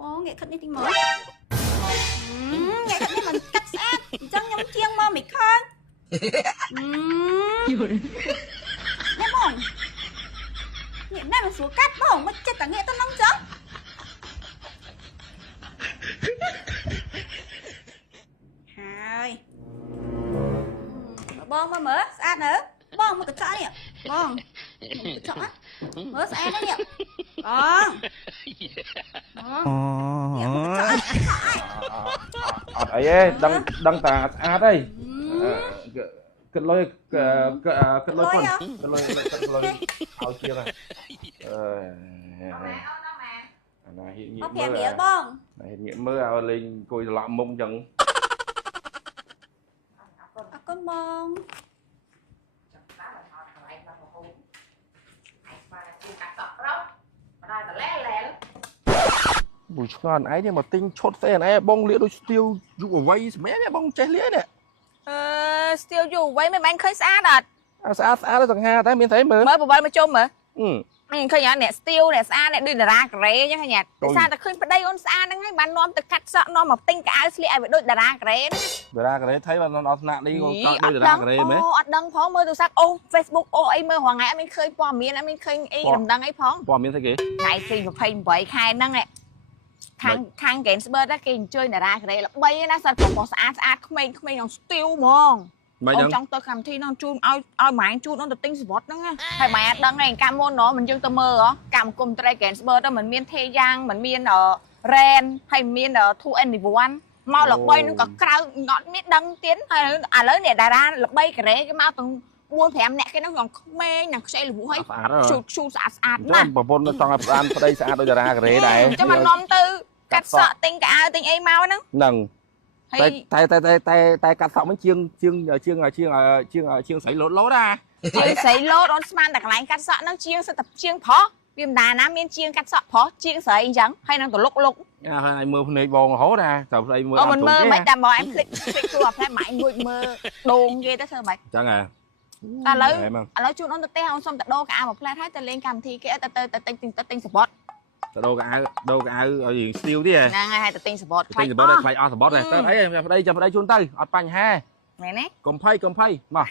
បងងាកខិតនេះតិចមើលងាកខិតនេះមិនកាត់ស្អាតអញ្ចឹងខ្ញុំជាងមកមិនឃើញនេះបងងាកនេះមិនស្រួលកាត់បងមិនចិត្តតែងាកទៅនឹងចឹងហើយបងមើលស្អាតនៅបងមកកញ្ចក់នេះបងកញ្ចក់ណាមើលស្អាតណាស់នេះបងអត់អីទេដឹងតែស្អាតទេគិតលុយគិតលុយផងគិតលុយឲ្យជាងអើយអាណាហ៊ានងាកមើល5រៀលបងហ៊ានងាកមើលឲ្យលេងអង្គុយត្រឡប់មុខអញ្ចឹងអរគុណបងមួយឆ្ងល់ឯងនេះមកទិញឈុតស្អីឯងបងលាកដូចស្ទាវយុវវ័យសម្រាប់បងចេះលាកនេះស្ទាវយុវវ័យមិនបាញ់ឃើញស្អាតអត់ស្អាតទៅសង្ហាតែមានស្អីមើលមើលបបិលមកជុំមើលឃើញអត់អ្នកស្ទាវអ្នកស្អាតអ្នកដូចតារាការ៉េអញ្ចឹងឃើញអត់ដោយសារតែឃើញប្តីអូនស្អាតហ្នឹងហើយបាននាំទៅកាត់សក់នាំមកទិញកៅអៅស្លៀកឲ្យវាដូចតារាការ៉េហ្នឹងតារាការ៉េថៃបានអត់ស្នាក់នេះគាត់ដូចតារាការ៉េមែនអត់ដឹងផងមើលទូរស័ព្ទអូ Facebook អូអីមើលរាល់ថ្ងៃអត់មានឃើញព័ត៌មានអត់មានឃើញអីដំណឹងអីផងព័ត៌មានស្អីគេថ្ងៃទី28ខែហ្នឹងខាង Gainsbourg គេអញ្ជើញតារាការ៉េល្បីណាសិតប្រុសស្អាតក្មេងៗក្នុងស្ទាវហ្មងអូនចង់ទៅកម្មវិធីនោះជូនឲ្យម៉ែជូនអូនទៅទិញសវត្តហ្នឹងហើយម៉ែអត់ដឹងទេកាលមុនណមិនយើងទៅមើលកម្មគុំត្រី Gainsbourg ទៅមិនមានទេយ៉ាងមិនមាន Ren ហើយមាន 2NE1 មកល្បីនឹងក៏ក្រៅអត់មានដឹងទៀតហើយឥឡូវនេះតារាល្បីការ៉េគេមកទាំង4-5នាក់គេហ្នឹងក្នុងក្មេងនឹងខ្ចីលវហើយជូតស្អាតណាស់ប្រពន្ធចង់ឲ្យស្អាតប្តីស្អាតដូចតារាការ៉េដែរចាំមកនាំទៅកាត់សក់ទិញកៅអៅទិញអីមកហ្នឹងតែកាត់សក់មិនជាងស្រីលោតណាជាងស្រីលោតអូនស្មានតែកន្លែងកាត់សក់ហ្នឹងជាងសិតតែជាងប្រុសវាមិនដាណាមានជាងកាត់សក់ប្រុសជាងស្រីអញ្ចឹងហើយនឹងទៅលុកហើយមើលភ្នែកបងរហូតណាត្រូវស្អីមើលអូមិនមើលមិនតែបងឯងភ្លេចខ្លួនអាផ្លែម៉ែងងួចមើលដងគេទៅធ្វើម៉េចអញ្ចឹងហ៎តែឥឡូវជូនអូនទៅផ្ទះអូនសុំតែដូរកៅអៅមួយផ្លែហើយទៅលេងកម្មវិធីគេទៅទិញសបត់ទៅដូរកៅអៅឲ្យយើងស្ទាវទៀតហ្នឹងហើយទៅទិញសបត់ខ្លាចអស់សបត់ដែរទៅអីប្តីជូនទៅអត់បញ្ហាមែនទេកុំភ័យមក